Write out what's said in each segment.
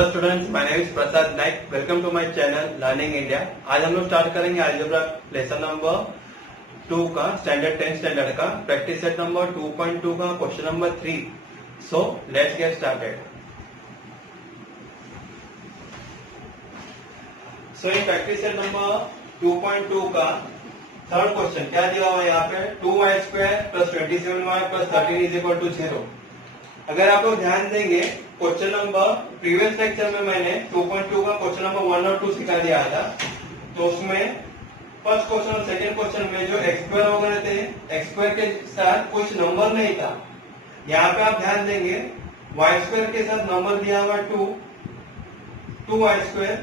Hello students, my name is Prasad Naik. Welcome to my channel learning India. आज हम लोग start करेंगे अलजेब्रा लेसन नंबर 2 का स्टैंडर्ड 10 स्टैंडर्ड का प्रैक्टिस सेट नंबर 2.2 का question number 3। So let's get started. So in practice set number 2.2 का third question क्या दिया हुआ है यहाँ पे 2y² + 27y + 13 = 0। अगर आप लोग ध्यान देंगे क्वेश्चन नंबर प्रीवियस लेक्चर में मैंने 2.2 का क्वेश्चन नंबर 1 और 2 सिखा दिया था। तो उसमें फर्स्ट क्वेश्चन और सेकंड क्वेश्चन में जो x² वगैरह थे, x² के साथ कुछ नंबर नहीं था। यहाँ पे आप ध्यान देंगे y² के साथ नंबर दिया हुआ 2y²,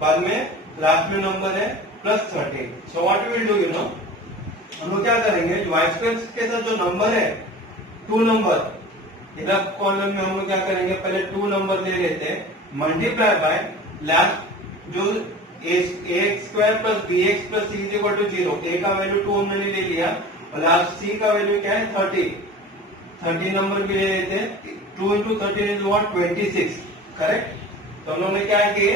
बाद में लास्ट में नंबर है +13। So what we will do, हम लोग क्या करेंगे, y² के साथ जो नंबर है 2 नंबर, इधर कॉलम में हम लोग क्या करेंगे, पहले 2 नंबर ले लेते हैं, मल्टीप्लाई बाय लास्ट जो ax² + bx + c = 0। a का वैल्यू 2 हमने ले लिया और लास्ट c का वैल्यू क्या है 30 नंबर भी ले लेते हैं। 2 × 13 इज व्हाट 26, करेक्ट। तो हम लोग ने क्या किए,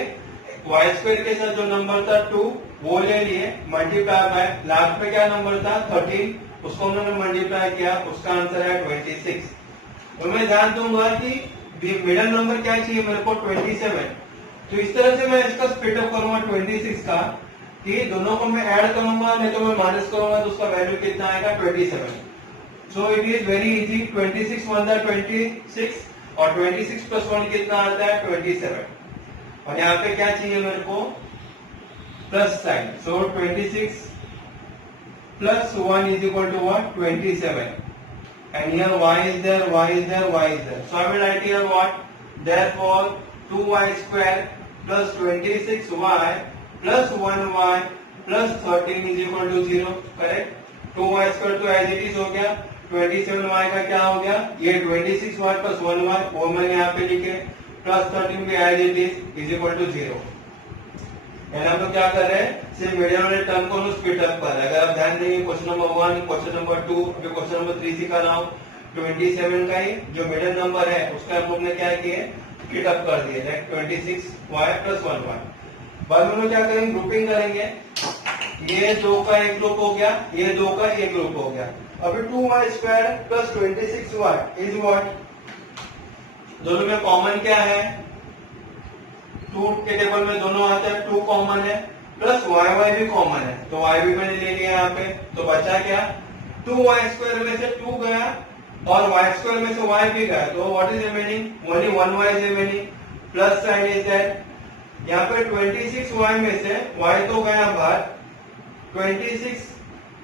y² के साथ जो नंबर था 2 वो ले लिए, मल्टीप्लाई बाय लास्ट में क्या नंबर था 13, उसको हमने मल्टीप्लाई किया, उसका आंसर है 26। तो मैं ध्यान दूंगा कि मिडल नंबर क्या चाहिए मेरे को 27। तो इस तरह से मैं इसका स्प्लिट अप करूंगा 26 का, कि दोनों को मैं ऐड करूंगा, नहीं तो मैं माइनस करूंगा, तो उसका वैल्यू कितना आएगा 27। So it is very easy. 26 × 1 26 और 26 + 1 कितना आता है 27। और यहाँ पे क्या चाहिए मेरे को, plus sign. So 26 + 1 = what 27। And here y is there, y is there, y is there. So I will write here what? Therefore 2y² + 26y + 1y + 13 = 0, correct. 2y² तो एज इट इज हो गया, 27y का क्या हो गया, ये 26y + 1y वो मैंने यहाँ पे लिखे, +13 भी एज इट इज = 0। यानी हम लोग क्या कर रहे हैं, सिर्फ मीडियम वाले टर्म को स्प्लिट अप कर रहे हैं। अगर आप ध्यान देंगे क्वेश्चन नंबर 1, क्वेश्चन नंबर 2, अभी क्वेश्चन नंबर 3 सिखा रहा हूँ, 27 का ही जो मिडिल नंबर है उसका हम लोग ने क्या किए, स्प्लिट अप कर दिए, लाइक 26y + 1y। बाद में हम लोग क्या करेंगे, ग्रुपिंग करेंगे। ये 2 का एक ग्रुप हो गया, ये 2 का एक ग्रुप हो गया। अभी 2y² + 26y इज व्हाट, दोनों में कॉमन क्या है, 2 के टेबल में दोनों आते हैं, 2 कॉमन है, प्लस y भी कॉमन है, तो y भी मैंने ले लिया यहाँ पे। तो बचा क्या, 2y² में से 2 गया और y² में से y भी गया, तो what is remaining, only 1y is remaining, plus sign is that. यहाँ पे 26y में से y तो गया बाहर, 26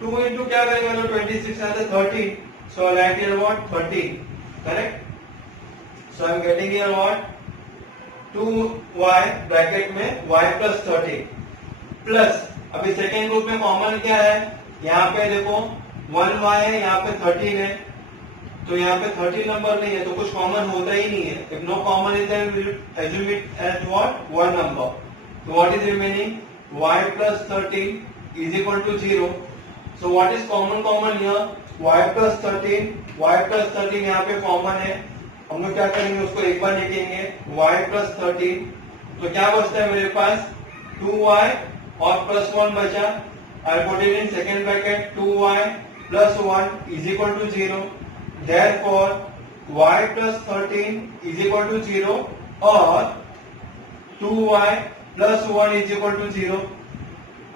2 × क्या करेंगे, तो 26 आता है 30। So right here what 30, correct. So I am getting here what 2y bracket में y + 30 प्लस, अभी सेकेंड ग्रुप में कॉमन क्या है, यहाँ पे देखो 1y है, यहाँ पे 13 है, तो यहाँ पे 13 नंबर नहीं है, तो कुछ कॉमन होता ही नहीं है। If no common is there we will assume it as what 1 number। तो what is remaining, y + 13 = 0। So what is common here, y + 13 यहाँ पे कॉमन है, हम लोग क्या करेंगे, उसको एक बार लिखेंगे, y + 13। तो क्या बचता है मेरे पास, 2y और +1 बचा। I put it in second bracket, 2y + 1 = 0। Therefore y + 13 = 0 और 2y + 1 = 0।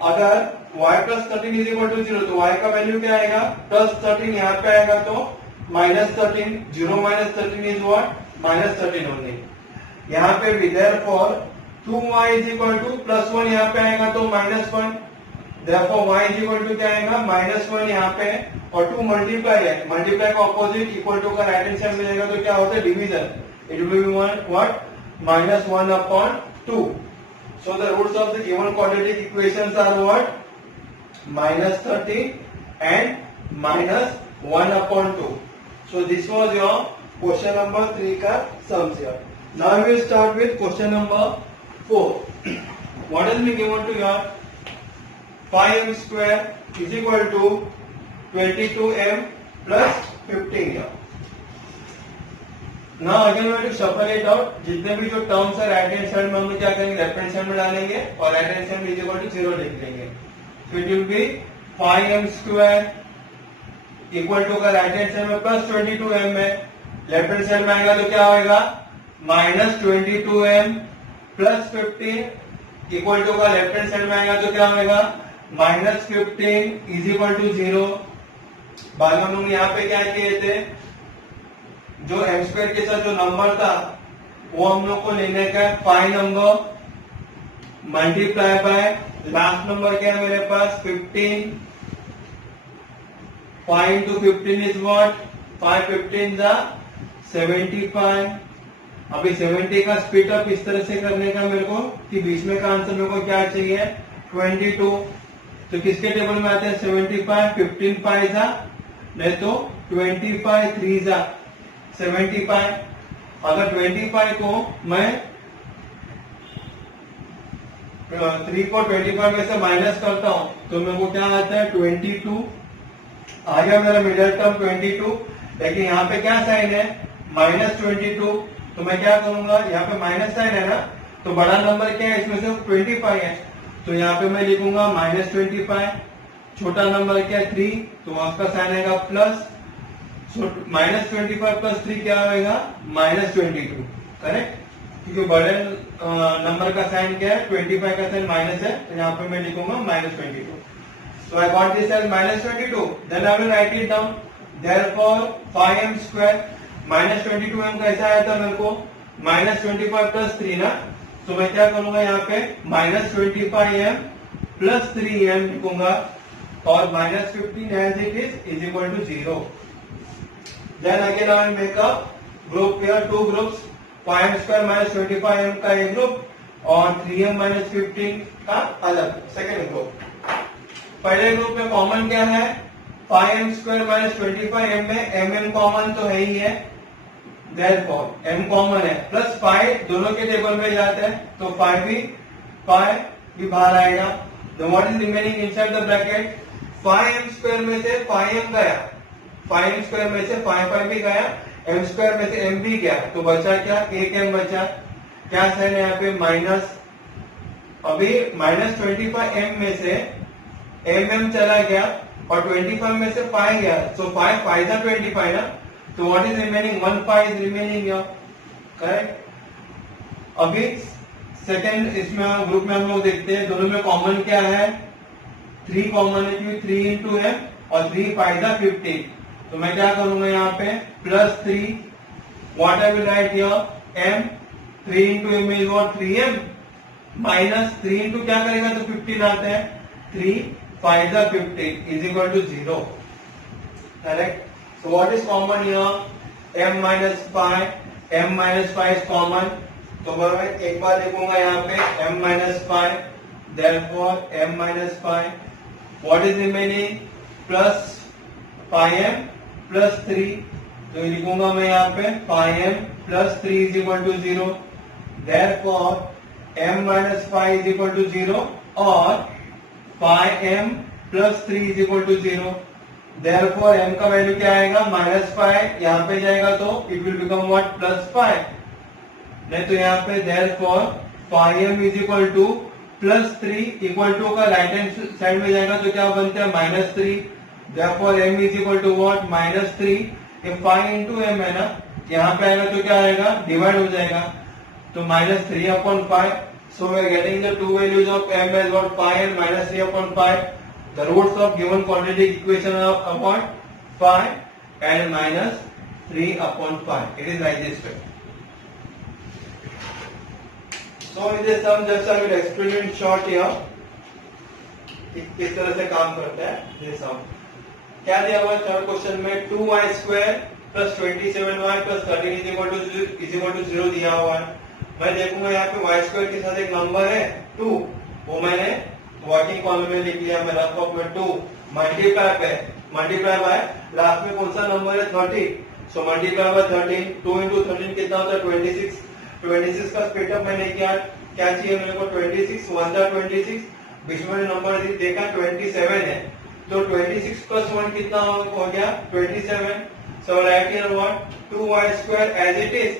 अगर y + 13 = 0 तो y का वैल्यू क्या आएगा, +13 यहाँ पे आएगा, तो -13, 0 - 13 इज व्हाट -13 ओनली। यहाँ पे भी देयरफॉर 2y = +1 यहाँ पे आएगा, तो -1। देयरफॉर y क्या आएगा, -1 यहाँ पे, और 2 मल्टीप्लाई है, मल्टीप्लाई का ऑपोजिट इक्वल टू का राइट हैंड साइड मिलेगा, तो क्या होता है division, it will be what -1/2। So the roots of the given quadratic equations are what -30 and -1/2। So this was your question number 3 का sums here. Now we will start with question number 4. What has been given to your 5m² = 22m + 15 here. Now again we have to shuffle it out. जितने भी जो terms है right hand side में हम क्या करेंगे, left hand side में डालेंगे और राइट हैंड साइड में इज इक्वल टू 0 लिख देंगे। तो it will be 5m square equal to का राइट हैंड साइड में प्लस 22m है, लेफ्ट हैंड साइड में आएगा तो क्या होगा minus 22m plus 15 equal to का लेफ्ट हैंड साइड में आएगा तो क्या होगा माइनस 15 इज इक्वल टू 0। बाद में हम लोग यहाँ पे क्या किए थे, जो m स्क्वायर के साथ जो नंबर था वो हम लोग को लेने का 5 number multiply by last number क्या है मेरे पास 15। 5 into 15 is what? 5 15 जा 75। अभी 70 का स्प्लिट अप इस तरह से करने का मेरे को कि बीच में का आंसर मेरे को क्या चाहिए 22। तो किसके टेबल में आते हैं 75, 15 5 जा नहीं तो 25 3 जा 75। अगर 25 को मैं 3 को 25 में से माइनस करता हूं तो मेरे को क्या आता है 22 आ गया मेरा मिडिल टर्म 22। लेकिन यहाँ पे क्या साइन है माइनस 22, तो मैं क्या करूंगा यहाँ पे माइनस साइन है ना, तो बड़ा नंबर क्या है इसमें से 25 है, तो यहाँ पे मैं लिखूंगा माइनस 25। छोटा नंबर क्या है 3, तो उसका साइन आएगा प्लस, माइनस 25 प्लस 3 क्या होगा माइनस 22, करेक्ट। क्योंकि बड़े नंबर का साइन क्या है 25 का साइन माइनस है, तो यहाँ पे मैं लिखूंगा minus 22। So I got this as minus 22. Then I will write it down. Therefore 5m square minus 22m कैसा आया था मेरे को minus 25 plus 3 ना, तो मैं क्या करूंगा यहाँ पे minus 25m plus 3m लिखूंगा और minus 15 as it is equal to 0. Then again I will make a group here, two groups, 5m square minus 25m का एक ग्रुप और 3m minus 15 का अलग सेकेंड ग्रुप। पहले ग्रुप में कॉमन क्या है 5m स्क्वायर माइनस 25m में mm कॉमन तो है ही है, therefore m कॉमन है प्लस 5 दोनों के टेबल में जाते हैं तो 5 भी बाहर आएगा। तो what is remaining inside the bracket 5m square में से 5m गया, 5m स्क्वायर में से 5 भी गया, m स्क्वायर में से m भी गया, तो बचा क्या एक m बचा। क्या साइन है यहाँ पे माइनस, अभी माइनस 25m में से mm चला गया और 25 में से 5 गया, सो 5 5 था 25 ना, तो what is remaining 1 5 is remaining here, correct. अभी सेकंड इसमें ग्रुप में हम लोग देखते हैं दोनों में कॉमन क्या है 3 कॉमन है क्योंकि 3 इंटू है और 3 5 था 15, तो मैं क्या करूंगा यहाँ पे plus 3 what I will write here m 3 into m is what 3m minus 3 into क्या करेगा तो 15 आता है 3 5 15 is equal to 0, correct. So what is common here m minus 5 is common, तो मैं एक बार लिखूंगा यहाँ पे m minus 5, therefore m minus 5 what is remaining plus 5m plus 3, तो लिखूंगा मैं यहाँ पे 5m plus 3 is equal to 0, therefore m minus 5 is equal to 0 और 5m plus 3 is equal to 0, therefore m का वैल्यू क्या आएगा -5, यहाँ पे जाएगा तो it will become what +5, नहीं तो यहाँ पे therefore 5m is equal to +3 equal to का राइट हैंड साइड में जाएगा तो क्या बनता है -3, therefore m is equal to what -3। ये 5 into m है ना, यहाँ पे आएगा तो क्या आएगा डिवाइड हो जाएगा तो -3/5। So we are getting the two values of m as what 5 and -3/5. The roots of given quadratic equation are upon 5 and -3/5. It is like this way. So in this sum just I will explain in short here. किस तरह से काम करता है ये sum। क्या दिया हुआ थर्ड क्वेश्चन में 2y square plus 27y plus 13 is equal to 0 दिया हुआ है। मैं देखूंगा यहाँ पे y स्क्वायर के साथ एक नंबर है 2, वो मैंने वर्किंग कॉलम में लिख लिया, मैं रफ कॉपी में 2 मल्टीप्लाई बाय लास्ट में कौन सा नंबर है 30, सो मल्टीप्लाई बाय 13, 2 into 13 कितना होता है 26, 26 का स्प्लिटअप मैंने किया, क्या चाहिए मेरे को 26, 1 था 26, बीच में नंबर देखा 27 है, तो 26 प्लस 1 कितना हो गया 27, So write here what 2y square as it is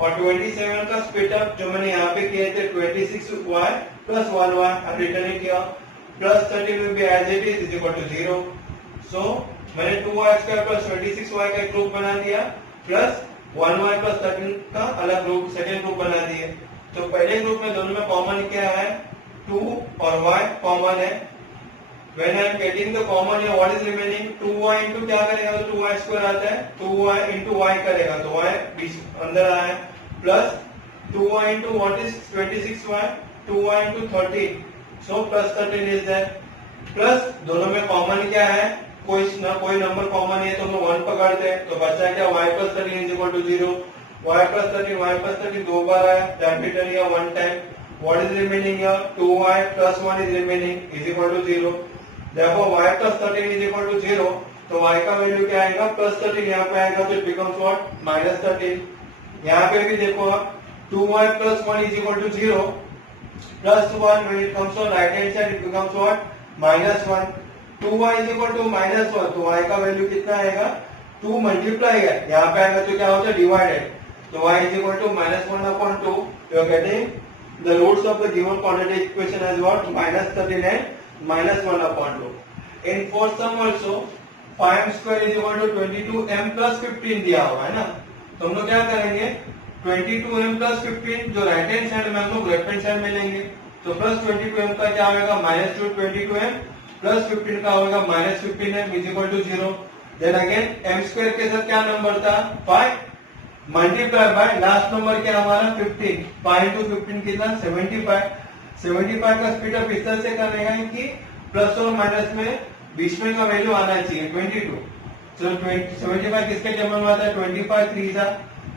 और 27 का स्प्लिट अप जो मैंने यहाँ पे किए थे 26y plus 1y अब रिटर्न किया plus 13 will be as it is equal to 0. So मैंने 2y square plus 26y का एक ग्रुप बना दिया plus 1y plus 13 का अलग ग्रुप सेकेंड ग्रुप बना दिए. तो पहले ग्रुप में दोनों में कॉमन क्या है 2 और y कॉमन है. When I am getting the common here, what is remaining? 2y into क्या करेगा तो 2y square आता है 2y into y करेगा तो y बीच अंदर आया है plus 2y into what is 26y 2y into 13 so plus 13 is there plus दोनों में कॉमन क्या है कोई नंबर कॉमन है तो हम 1 पकड़ते हैं तो बचा क्या y plus 13 is equal to 0 y plus 13 दो बार आया that return here one time what is remaining here 2y plus 1 is remaining is equal to 0. Therefore y plus 13 is equal to 0 तो y का वैल्यू क्या आएगा plus 13 यहाँ पे आएगा तो it becomes what minus 13. यहाँ पे भी देखो आप 2y plus 1 is equal to 0 plus 1 when it comes on right hand side it becomes what minus 1. 2y is equal to minus 1 तो y का वैल्यू कितना आएगा 2 मल्टीप्लाई है यहाँ पे आएगा तो क्या होता है डिवाइडेड तो y is equal to minus 1 upon 2 you are getting the roots of the given quadratic equation as what minus 13 and minus 1 upon 2. In fourth sum also 5m square is equal to 22m plus 15 दिया हुआ है ना तो हम लोग क्या करेंगे 22m plus 15 जो राइट हैंड साइड में हम लोग लेफ्ट हैंड साइड में लेंगे तो प्लस 22m का क्या होगा माइनस 22m प्लस 15 का होगा minus 15m is equal to 0. Then again m square के साथ क्या नंबर था 5 मल्टीप्लाई बाय लास्ट नंबर क्या हमारा 15 5 into 15 कितना 75 का स्पीड अप इस तरह से करने का कि प्लस और माइनस में बीच में का वैल्यू आना चाहिए 22. तो 75 किसके टर्म में आता है 25 3 था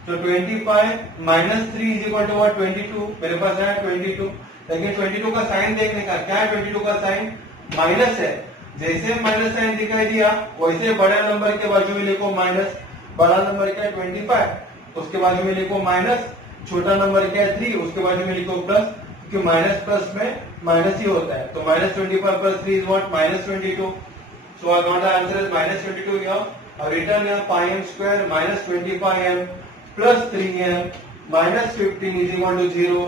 तो 25 minus 3 is equal to what 22 मेरे पास है 22. लेकिन 22 का साइन देखने का क्या है 22 का साइन माइनस है जैसे माइनस साइन दिखाई दिया वैसे बड़ा नंबर के बाजू में लिखो माइनस बड़ा नंबर क्या है 25 उसके बाजू में लिखो माइनस छोटा नंबर क्या है 3 उसके बाजू में लिखो प्लस क्योंकि माइनस प्लस में माइनस ही होता है तो minus 25 plus 3 is what minus 22. So I got the answer is minus 22 here. और return here 5m square minus 25m plus 3m minus 15 is equal to 0.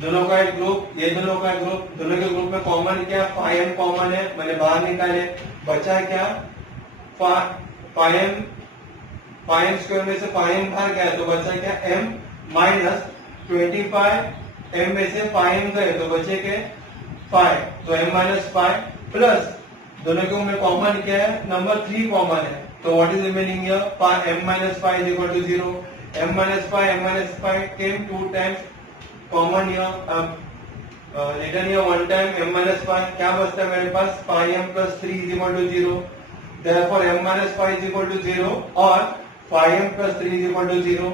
दोनों का एक ग्रुप ये दोनों का एक ग्रुप दोनों के ग्रुप में कॉमन क्या 5m कॉमन है मैंने बाहर निकाले बचा क्या 5m स्क्वायर में से 5m बाहर गया तो बचा क्या m माइनस 25 m में से 5m गए तो बचे के 5 तो m माइनस 5 प्लस दोनों के में कॉमन क्या है नंबर 3 कॉमन है तो what is remaining here m minus 5 is equal to 0. m minus 5 came 2 times common here अब return here 1 time m minus 5 क्या बचता है मेरे पास 5m plus 3 is equal to 0. Therefore m minus 5 is equal to 0 और 5m plus 3 is equal to 0.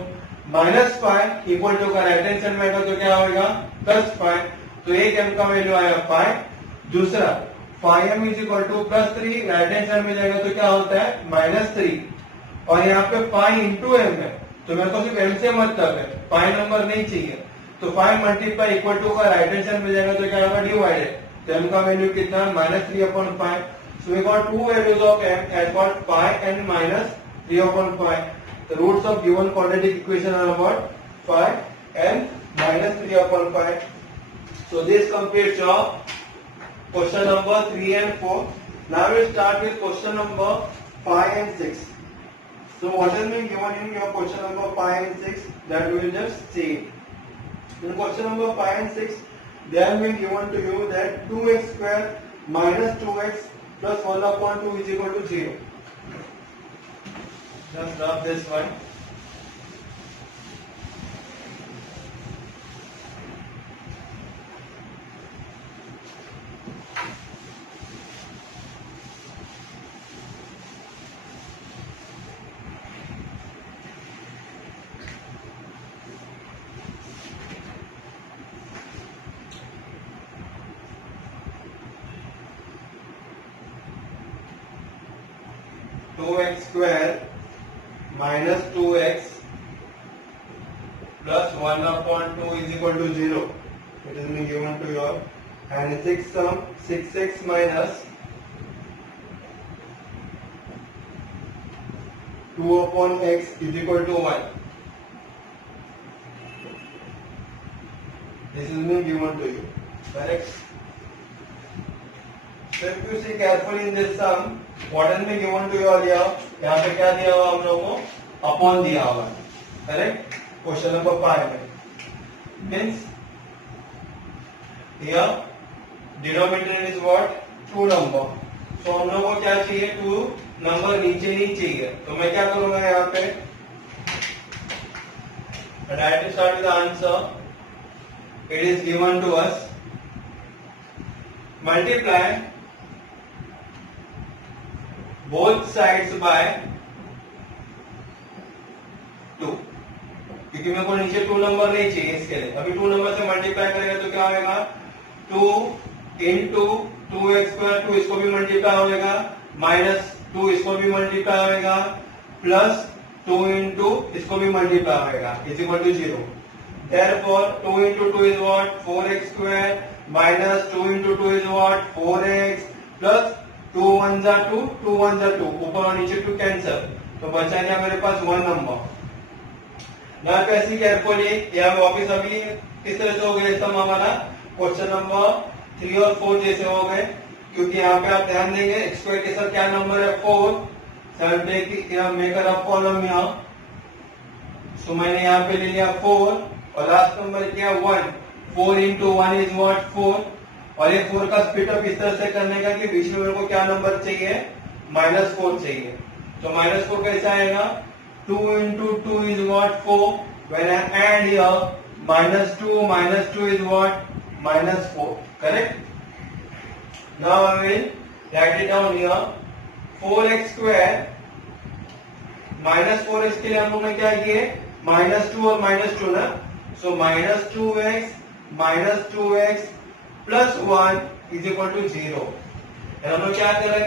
Minus 5 equal to का right hand side में आएगा तो क्या होगा प्लस 5 तो एक m का वैल्यू आया 5 दूसरा 5m is equal to plus 3 right hand side में जाएगा तो क्या होता है माइनस 3 और यहाँ पे 5 इंटू m है तो मेरे को सिर्फ m से मतलब है 5 नंबर नहीं चाहिए तो 5 मल्टीप्लाई इक्वल टू का राइट हैंड साइड में जाएगा तो क्या होगा डिवाइडेड तो m का वैल्यू कितना minus 3 upon 5. So we got two values of m as what 5 and minus 3 upon 5. The roots of given quadratic equation are about 5 and minus 3 upon 5. So this completes your question number 3 and 4. Now we start with question number 5 and 6. So what has been given in your question number 5 and 6 that we will just see. In question number 5 and 6 they have been given to you that 2x square minus 2x plus 1 upon 2 is equal to 0. Just drop this one. Two x square minus 2x plus 1 upon 2 is equal to 0. It has been given to you. And 6 sum 6x minus 2 upon x is equal to 1. This is being given to you. Correct? So if you see carefully in this sum, what has been given to you earlier? यहाँ पे क्या दिया हुआ हम लोगों को? Upon दिया हुआ. Correct? Question number 5 में. Means here denominator is what? 2 number. So हम लोगों को क्या चाहिए? 2 नंबर नीचे नहीं चाहिए. तो मैं क्या करूंगा यहाँ पे? Directly start with the answer. It is given to us. Multiply both sides by 2. क्योंकि मेरे को नीचे 2 नंबर नहीं चाहिए इसके लिए. अभी 2 नंबर से मल्टीप्लाई करेंगे तो क्या होगा? 2 इंटू 2x², 2 इसको भी मल्टीप्लाई होगा, माइनस 2 इसको भी मल्टीप्लाई होगा, प्लस 2 इंटू इसको भी मल्टीप्लाई होगा, is equal to 0. Therefore 2 into 2 is what? 4x² minus 2 into 2 is what? 4x plus 2 1s are 2, 2 1s are 2. ऊपर और नीचे 2 कैंसल, तो बचा क्या मेरे पास? 1 नंबर. ना कैसी केयरफुली यहाँ वापिस अभी किस तरह से हो गए सम हमारा? क्वेश्चन नंबर 3 और 4 जैसे हो गए, क्योंकि यहाँ पे आप ध्यान देंगे x² के साथ क्या नंबर है? 4. सर मेकर अप कॉलम यहाँ, सो मैंने यहाँ पे ले लिया 4 और लास्ट नंबर क्या? 1. 4 इंटू 1 इज व्हाट? 4. और ये 4 का स्प्लिट अप इस तरह से करने का कि बीच में मेरे को क्या नंबर चाहिए? -4 चाहिए. तो -4 कैसे आएगा? 2 into 2 is what? 4. When I add here -2 is what? -4. Correct? Now I will write it down here. 4x² -4x के लिए हम लोग ने क्या किए? -2 और -2 ना. So -2x plus 1 is equal to 0. हम लोग क्या करें?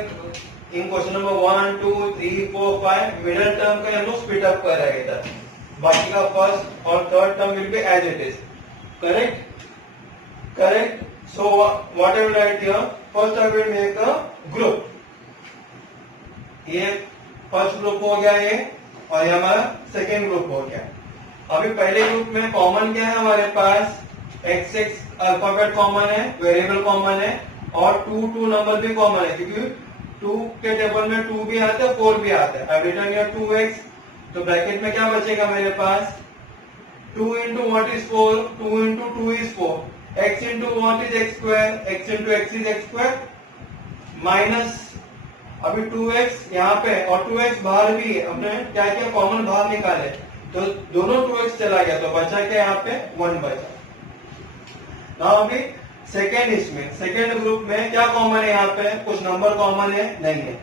इन क्वेश्चन नंबर 1, 2, 3, 4, 5 मिडिल टर्म का हम लोग स्प्लिट अप कर रहे हैं. बाकी का फर्स्ट और third term will be as it is. Correct? Correct. So what I will write here? First I will make a group. ये फर्स्ट ग्रुप हो गया ये, और ये हमारा सेकेंड ग्रुप हो गया. अभी पहले ग्रुप में कॉमन क्या है हमारे पास? x अल्फाबेट कॉमन है, वेरिएबल कॉमन है, और 2 नंबर भी कॉमन है, क्योंकि 2 के टेबल में 2 भी आता है, 4 भी आता है. आई रिटर्न हियर 2x. तो ब्रैकेट में क्या बचेगा मेरे पास? 2 into what is 4? 2 into 2 is 4. x into what is x²? x into x is x², minus अभी 2x यहाँ पे और 2x बाहर भी है. हमने क्या किया? कॉमन बाहर निकाले, तो दोनों 2x चला गया, तो बचा क्या यहाँ पे? 1 बचा. नाउ अभी सेकेंड इसमें सेकेंड ग्रुप में क्या कॉमन है? यहाँ पे कुछ नंबर कॉमन है? नहीं है.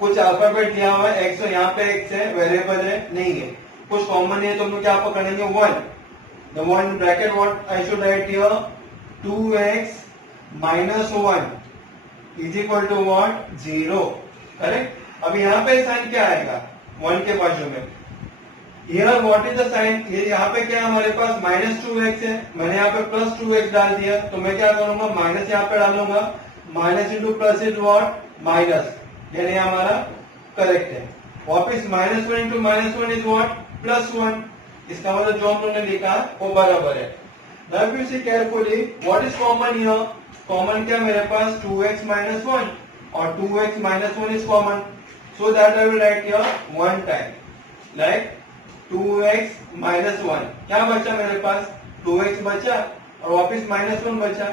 कुछ अल्फाबेट दिया हुआ है, x यहाँ पे x है, वेरिएबल है? नहीं है. कुछ कॉमन है, तो हम लोग क्या पकड़ेंगे? 1. The 1 bracket what I should write here? 2x minus 1 is equal to what? 0. Correct? अब यहाँ पे साइन क्या आएगा? 1 के बाजू में. Here what is the sign? ये यहाँ पे क्या हमारे पास? -2x है. मैंने यहाँ पे +2x डाल दिया, तो मैं क्या करूंगा? माइनस यहाँ पे डालूंगा. Minus into plus is what? Minus. यानी हमारा करेक्ट है. वापिस -1 इंटू -1 इज व्हाट? +1. इसका मतलब जो हम लोगों ने लिखा वो बराबर है. Now if you see carefully, what is common here? Common क्या मेरे पास? 2x minus 1 और 2x minus 1 is common. So that I will write here one time. Like 2x minus 1. क्या बचा मेरे पास? 2x बचा और वापिस -1 बचा.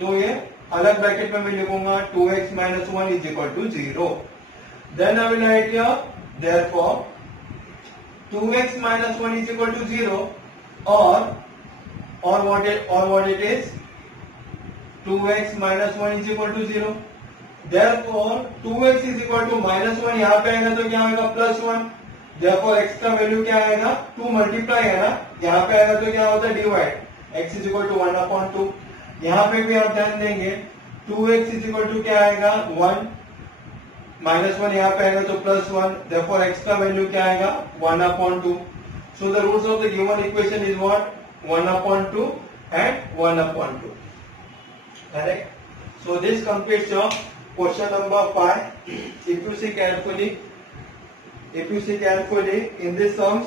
तो ये अलग ब्रैकेट में मैं लिखूंगा 2x minus 1 is equal to 0. Then I will write here therefore 2x minus 1 is equal to 0 or what it is? 2x minus 1 is equal to 0. Therefore 2x is equal to -1. यहाँ पे आएगा तो क्या आएगा? +1. Therefore x का value क्या आएगा? 2 multiply है ना, यहाँ पे आएगा तो क्या होता है? Divide. x is equal to 1/2. यहाँ पे भी आप ध्यान देंगे 2x is equal to क्या आएगा? 1. -1 यहाँ पे आएगा तो +1. Therefore x का वैल्यू क्या आएगा? 1/2. So the roots of the given equation is what? 1/2 and 1/2. Correct? So this completes your question number 5. If you see carefully, if you see carefully in this sums,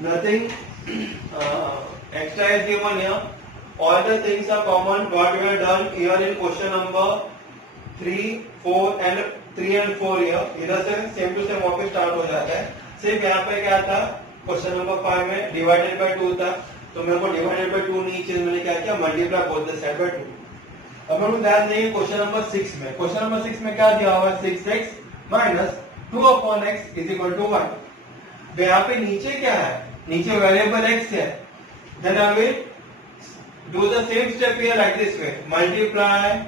nothing extra is given here. All the things are common what we have done here in question number 3, 4 and 3 and 4 here. इधर से same to same वापस start हो जाता है. सिर्फ यहाँ पे क्या था, क्वेश्चन नंबर 5 में डिवाइडेड बाय 2 था, तो मेरे को डिवाइडेड बाय 2 नहीं चाहिए, मैंने क्या किया, multiply both the side bye 2. अब हम ध्यान देंगे क्वेश्चन नंबर 6 में. क्वेश्चन नंबर 6 में क्या दिया हुआ है, 6x minus 2/x is equal to 1. तो यहाँ पे नीचे क्या है, नीचे वेरिएबल x है. Then I will do the same step here like this way, multiply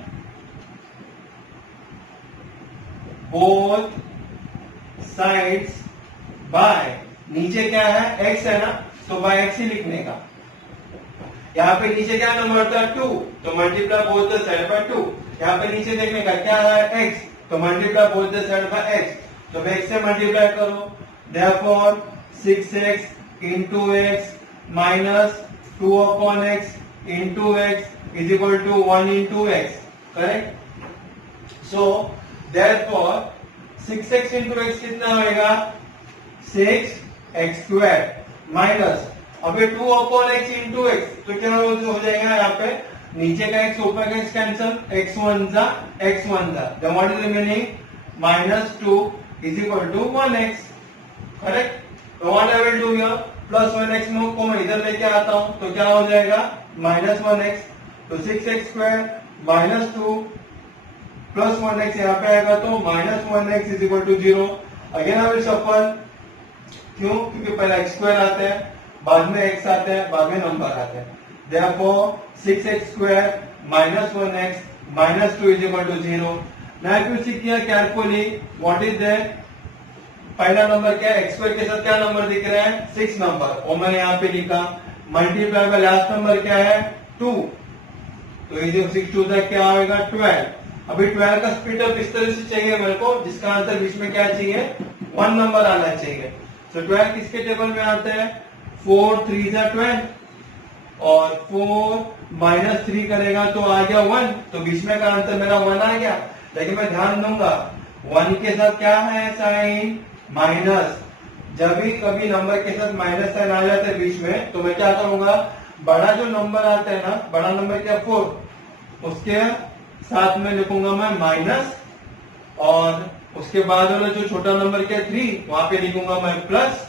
both sides by, नीचे क्या है, x है ना, तो बाय x ही लिखने का. यहाँ पे नीचे क्या नंबर था, 2, तो multiply both the side bye 2. यहाँ पे नीचे देखने का क्या है, x, तो multiply both the side by x. तो x से मल्टीप्लाई करो, therefore 6x into x minus 2/x into x is equal to 1 into x. Correct? So therefore 6x into x कितना होगा, 6x square minus अबे 2/x into x, तो क्या हो जाएगा, यहाँ पे नीचे का x ऊपर का x कैंसल, x1 जा x1 जा, then what is remaining, minus 2 is equal to 1x. Correct? तो what I will do here, plus 1x को मैं इधर लेके आता हूं, तो क्या हो जाएगा, माइनस 1x. तो 6x square minus 2 plus 1x यहाँ पे आएगा, तो minus 1x is equal to 0. Again I will सफल, क्यों, क्योंकि पहले x स्क्वायर आते हैं, बाद में x आते हैं, बाद में नंबर आते हैं. therefore 6x square minus 1x minus 2 is equal to 0. now if you see here carefully what is there, पहला नंबर क्या है, x स्क्वायर के साथ क्या नंबर दिख रहा है, 6 नंबर, और मैंने यहाँ पे लिखा मल्टीप्लाई बाय लास्ट नंबर क्या है, 2, तो ये 6 2 तक क्या होगा, 12. अभी 12 का स्प्लिट अप इस तरह से चाहिए मेरे को, जिसका आंसर बीच में क्या चाहिए, 1 नंबर आना चाहिए. तो 12 किसके टेबल में आता है, 4 3 जा 12, और 4 माइनस 3 करेगा तो आ गया 1, तो बीच में का आंसर मेरा 1 आ गया. लेकिन मैं ध्यान दूंगा 1 के साथ क्या है, साइन माइनस. जब भी कभी नंबर के साथ माइनस साइन आ जाता है बीच में, तो मैं क्या करूंगा, बड़ा जो नंबर आता है ना, बड़ा नंबर क्या 4, उसके साथ में लिखूंगा मैं माइनस, और उसके बाद वाला जो छोटा नंबर क्या 3, वहां पे लिखूंगा मैं प्लस.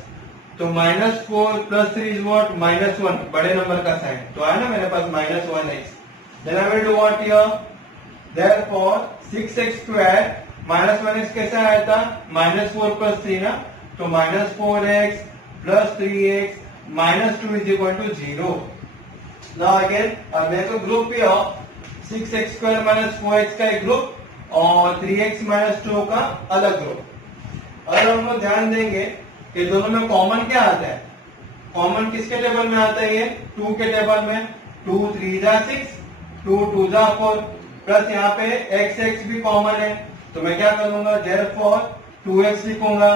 तो -4 + 3 इज व्हाट, -1, बड़े नंबर का साइन. तो आया ना मेरे पास -1x. Then I will do what here, therefore 6x square -1x कैसे आया था, -4 + 3 ना, तो -4x + 3x -2 is equal to 0. Now again अब मेरे को group here 6x square -4x का एक ग्रुप और 3x -2 का अलग ग्रुप. अगर हम लोग ध्यान देंगे कि दोनों में कॉमन क्या आता है, कॉमन किसके टेबल में आता है, ये 2 के टेबल में. 2 3 जा 6, 2 2 जा 4, प्लस यहाँ पे x भी कॉमन है, तो मैं क्या करूंगा, देयरफॉर 2x लिखूंगा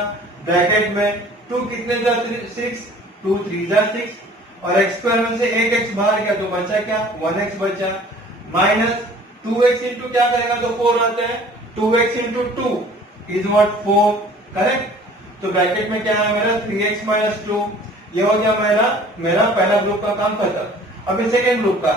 ब्रैकेट में. 2 कितने जा 6, 2 3 जा 6, और x स्क्वायर में से एक x बाहर गया, तो बचा क्या, 1x बचा. माइनस 2x इंटू क्या करेगा, तो 4 आता है, 2x into 2 is what 4. Correct? तो ब्रैकेट में क्या है मेरा, 3x - 2. ये हो गया मेरा पहला ग्रुप का काम खत्म. अभी सेकेंड ग्रुप का,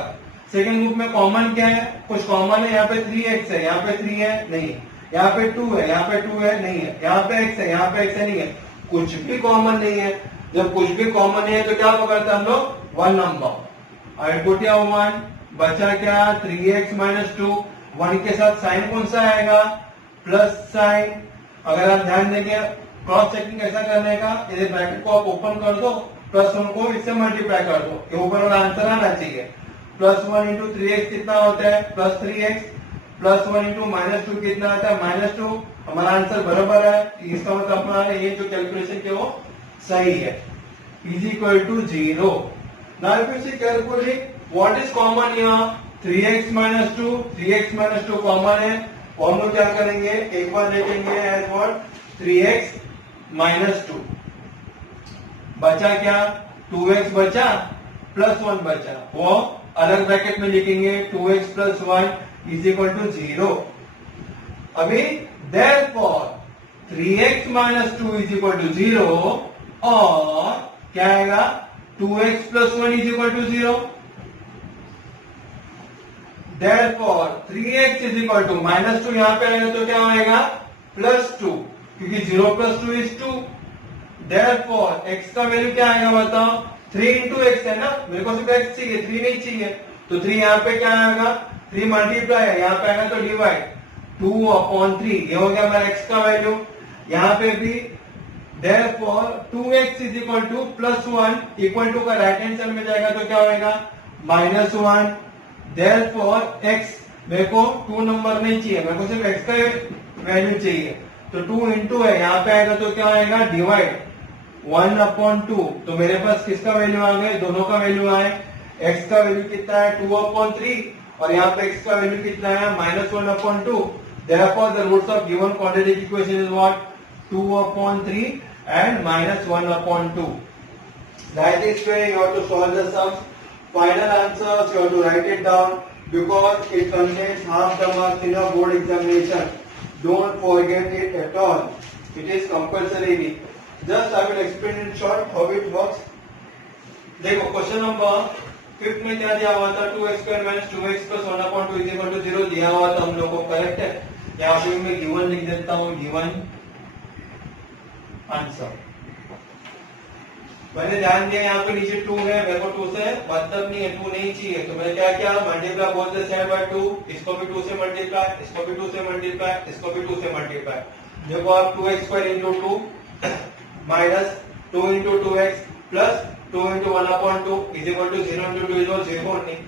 सेकेंड ग्रुप में कॉमन क्या है, कुछ कॉमन है, यहाँ पे 3x है, यहाँ पे 3 है नहीं, यहाँ पे 2 है, यहाँ पे 2 है नहीं है, यहाँ पे x है, यहाँ पे x है नहीं है, कुछ भी कॉमन नहीं है. जब कुछ भी कॉमन नहीं है तो क्या पकड़ते हैं हम लोग, 1 नंबर. आई पुट या 1, बचा क्या, 3x - 2. 1 के साथ साइन कौन सा आएगा, प्लस साइन. अगर आप ध्यान देंगे क्रॉस चेकिंग कैसा करने का, इसे ब्रैकेट को आप ओपन कर दो, प्लस 1 को इससे मल्टीप्लाई कर दो, ये ऊपर वाला आंसर आना चाहिए. +1 इंटू 3x कितना होता है, +3x, +1 इंटू -2 कितना आता है, -2. हमारा आंसर बराबर है, इसका मतलब हमारा ये जो कैलकुलेशन के वो सही है. Is equal to 0. Now if you see carefully what is common here, 3x - 2, 3x - 2 common है, और हम लोग क्या करेंगे, एक बार लिखेंगे एज व्हाट, 3x - 2. बचा क्या, 2x बचा, +1 बचा, वो अलग ब्रैकेट में लिखेंगे, 2x + 1 इज इक्वल टू 0. अभी therefore 3x minus 2 is equal to 0 और क्या आएगा 2x plus 1 is equal to 0। Therefore 3x is equal to minus 2 यहां पे आएगा तो क्या आएगा प्लस 2 क्योंकि 0 प्लस 2 इज 2। Therefore x का वैल्यू क्या आएगा बताओ 3 इंटू एक्स है ना, मेरे को सिर्फ x चाहिए 3 नहीं चाहिए, तो 3 यहाँ पे क्या आएगा 3 मल्टीप्लाई है, यहाँ पे आएगा तो डिवाइड 2/3, ये हो गया मेरा x का वैल्यू। यहाँ पे भी therefore 2x is equal to plus 1 equal to का राइट हैंड साइड में जाएगा तो क्या होगा -1। therefore x मेरे को 2 नंबर नहीं चाहिए, मेरे को सिर्फ x का वैल्यू चाहिए, तो 2 इंटू है यहाँ पे आएगा तो क्या आएगा डिवाइड 1/2। तो मेरे पास किसका वैल्यू आ गया, दोनों का वैल्यू आए। x का वैल्यू कितना है 2/3 और यहाँ पे x का वैल्यू कितना है -1/2। Therefore the roots of given quadratic equation is what 2/3 and -1/2. That is where you have to solve the sums. Final answers you have to write it down because it contains half the marks in your board examination. Don't forget it at all. It is compulsory. Just I will explain in short how it works. देखो question number 5 में क्या दिया हुआ था 2x² - 2x + 1/2 = 0 दिया हुआ था हम लोग को, करेक्ट है। यहाँ पे मैं गिवन लिख देता हूँ, गिवन आंसर। मैंने ध्यान दिया यहाँ पे नीचे 2 है, मेरे को 2 से मतलब नहीं है, 2 नहीं चाहिए, तो मैंने क्या किया multiply both the side bye 2, इसको भी 2 से मल्टीप्लाई, इसको भी 2 से मल्टीप्लाई, इसको भी 2 से मल्टीप्लाई। देखो आप 2x² × 2 minus 2 × 2x plus 2 × 1/2 is equal to 0 × 2 इज 0 नहीं,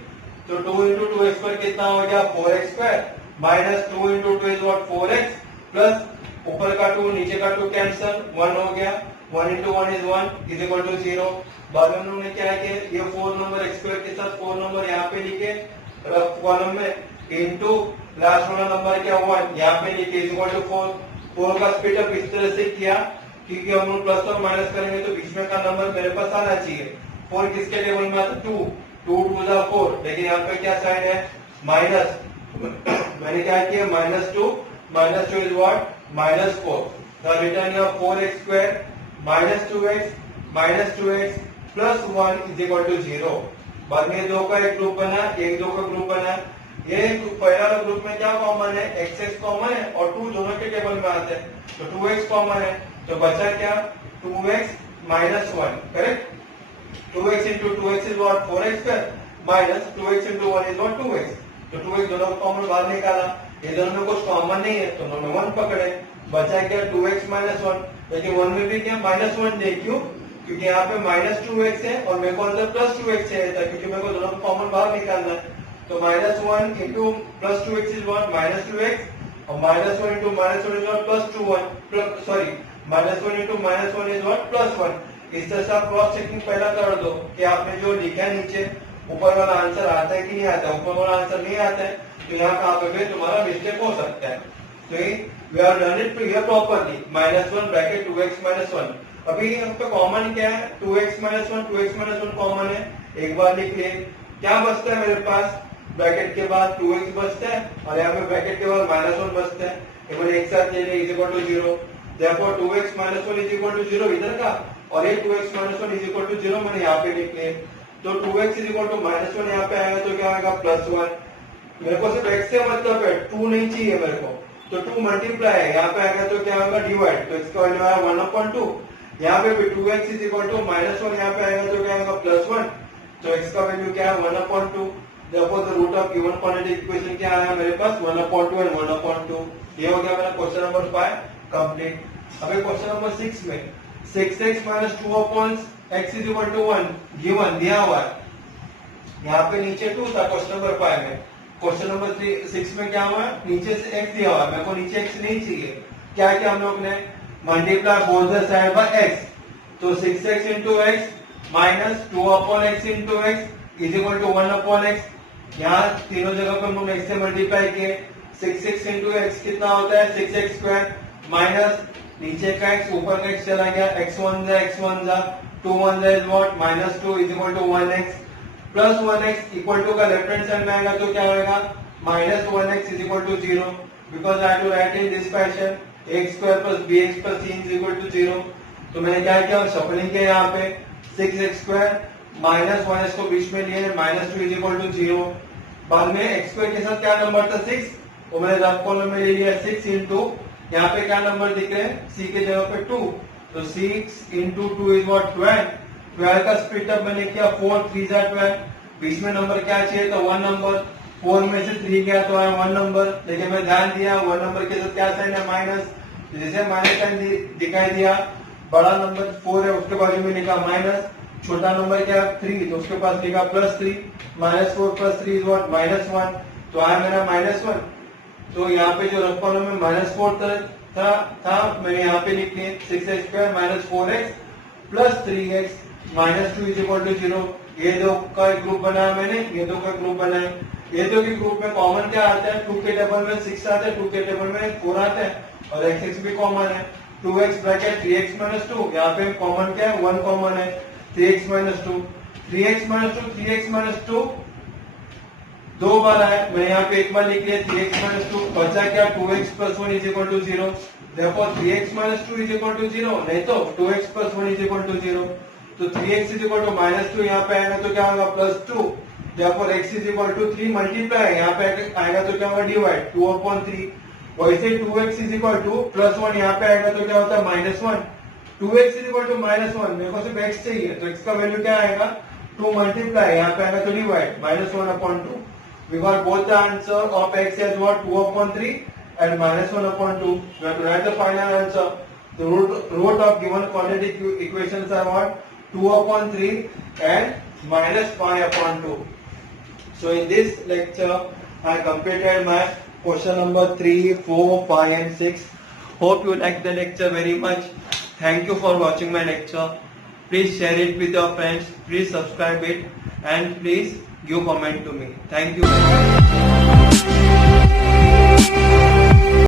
तो 2 × 2x² कितना हो गया 4x² minus 2 × 2 is what 4x plus ऊपर का 2 नीचे का 2 कैंसिल 1 हो गया, 1 × 1 इज 1 इज इक्वल टू 0। बाद में उन्होंने क्या किया ये 4 नंबर x² के साथ 4 नंबर यहाँ पे लिखे कॉलम में इनटू लास्ट वाला नंबर क्या 1 यहाँ पे लिखे इज इक्वल टू 4। 4 का स्प्लिट अप इस तरह से किया क्योंकि हम लोग प्लस और माइनस करेंगे तो बीच में का नंबर मेरे पास आना चाहिए। 4 किसके टेबल में आता 2, 2 2 जा 4, लेकिन यहाँ पे क्या साइन है माइनस, मैंने क्या किया -2 is what -4। The return of 4x² -2x plus 1 is equal to 0। बाद में 2 का एक ग्रुप बना, 1 2 का ग्रुप बना, ये पहला ग्रुप में क्या कॉमन है x कॉमन है और 2 दोनों के टेबल में आते हैं, तो 2x कॉमन है, तो बचा क्या 2x - 1, correct. 2x × 2x is what 4x² minus 2x × 1 is what 2x, तो 2x दोनों को कॉमन बाहर निकाला, ये दोनों में कुछ कॉमन नहीं है तो दोनों 1 पकड़े, बचा क्या 2x - 1, लेकिन 1 में भी क्या -1 दे, क्यों क्योंकि यहाँ पे -2x है और मेरे को अंदर +2x चाहिए था क्योंकि मेरे को दोनों को कॉमन बाहर निकालना है, तो -1 × +2x इज व्हाट -2x और -1 × -1 is what +1 sorry -1 × -1 is what +1। इस तरह से आप क्रॉस चेकिंग पहला कर दो कि आपने जो लिखा है नीचे ऊपर वाला आंसर आता है कि नहीं आता है, ऊपर वाला आंसर नहीं आता है तो यहाँ कहाँ पे भी तुम्हारा मिस्टेक हो सकता है। तो we are done it here properly -1 bracket 2x - 1। अभी यहाँ पे कॉमन क्या है 2x - 1 कॉमन है, एक बार लिख लिए, क्या बचता है मेरे पास ब्रैकेट के बाद 2x बचता है और यहाँ पे ब्रैकेट के बाद -1 बचता है, एक साथ ले is equal to 0। Therefore 2x - 1 is equal to 0 इधर का और ये 2x - 1 इज इक्वल टू 0 मैंने यहाँ पे लिख लिए, तो 2x इज इक्वल टू -1 यहाँ पे आएगा तो क्या आएगा +1। मेरे को सिर्फ x से मतलब है 2 नहीं चाहिए मेरे को, तो 2 मल्टीप्लाई है यहाँ पे आएगा तो क्या होगा डिवाइड, तो इसका वैल्यू आया 1/2। यहाँ पे भी 2x इज इक्वल टू -1 यहाँ पे आएगा तो क्या आएगा +1, तो x का वैल्यू क्या है 1/2। Therefore the root of given quadratic equation क्या आया मेरे पास 1/2 and 1/2। ये हो गया मेरा क्वेश्चन नंबर 5 कंप्लीट। अभी क्वेश्चन नंबर 6 में 6x - 2/x is equal to 1 given दिया हुआ है, यहाँ पे नीचे 2 था क्वेश्चन नंबर 5 में, क्वेश्चन नंबर 6 में क्या हुआ नीचे से x दिया हुआ है, मेरे को नीचे x नहीं चाहिए, क्या किया हम लोग ने multiply both the side by x, तो 6x × x minus 2/x × x is equal to 1/x। यहाँ तीनों जगह पर हम लोग x से मल्टीप्लाई किए, 6x × x कितना होता है 6x² माइनस नीचे का x ऊपर का x चला गया, x1 जा 2 1 जा is what -2 is equal to 1x plus 1x equal to का लेफ्ट हैंड साइड में आएगा तो क्या होगा -1x is equal to 0 because I have to write in this fashion. X square plus b x plus c is equal to 0। तो मैंने क्या किया, शफलिंग किया यहाँ पे 6x स्क्वायर माइनस 1 को बीच में लिए, -2 इज इक्वल टू 0। बाद में एक्स स्क्वायर के साथ क्या नंबर था 6, वो मैंने रफ कॉलम में ले लिया 6 इंटू, यहाँ पे क्या नंबर दिख रहे हैं सी के जगह पे 2, तो 6 इंटू 2 इज व्हाट 12। 12 का स्प्लिट अप मैंने किया 4 3 जा 12, बीच में नंबर क्या चाहिए था 1 नंबर, 4 में से 3 गया तो आया 1 नंबर, लेकिन मैं ध्यान दिया 1 नंबर के साथ क्या साइन है माइनस, जैसे माइनस साइन दिखाई दिया, बड़ा नंबर 4 है उसके बाजू में लिखा माइनस, छोटा नंबर क्या है 3 तो उसके पास लिखा +3, -4 + 3 इज व्हाट -1, तो आया मेरा -1। तो यहाँ पे जो रफ कॉलम में -4 था मैंने यहाँ पे लिख लिया 6x square minus 4x plus 3x -2 is equal to 0। ये दो का एक ग्रुप बनाया मैंने, ये दो का ग्रुप बनाया, ये दो के ग्रुप में कॉमन क्या आता है, 2 के टेबल में 6 आता है, 2 के टेबल में 4 आता है और x भी कॉमन है, 2x ब्रैकेट 3x - 2, यहाँ पे कॉमन क्या है 1 कॉमन है, 3x - 2, 3x - 2 दो बार आया, मैं यहाँ पे एक बार लिख लिया 3x - 2, बचा क्या 2x + 1 इज इक्वल टू 0, देखो 3x - 2 इज इक्वल टू 0, नहीं तो 2x + 1 इज इक्वल टू 0, तो 3x इज इक्वल टू -2 यहाँ पे आएगा तो क्या होगा +2, therefore x is equal to 3 multiply, यहाँ पे आएगा तो क्या होगा डिवाइड 2/3, वैसे 2x इज इक्वल टू +1 यहाँ पे आएगा तो क्या होता है -1, 2x इज इक्वल टू -1, मेरे को सिर्फ x चाहिए तो x का वैल्यू क्या आएगा 2 मल्टीप्लाई, यहाँ पे आएगा तो divide -1/2। We got both the answer of x as what 2/3 and -1/2. We have to write the final answer. The root of given quadratic equations are what 2/3 and -5/2. So in this lecture, I completed my question number 3, 4, 5, and 6. Hope you liked the lecture very much. Thank you for watching my lecture. Please share it with your friends. Please subscribe it and please give comment to me. Thank you.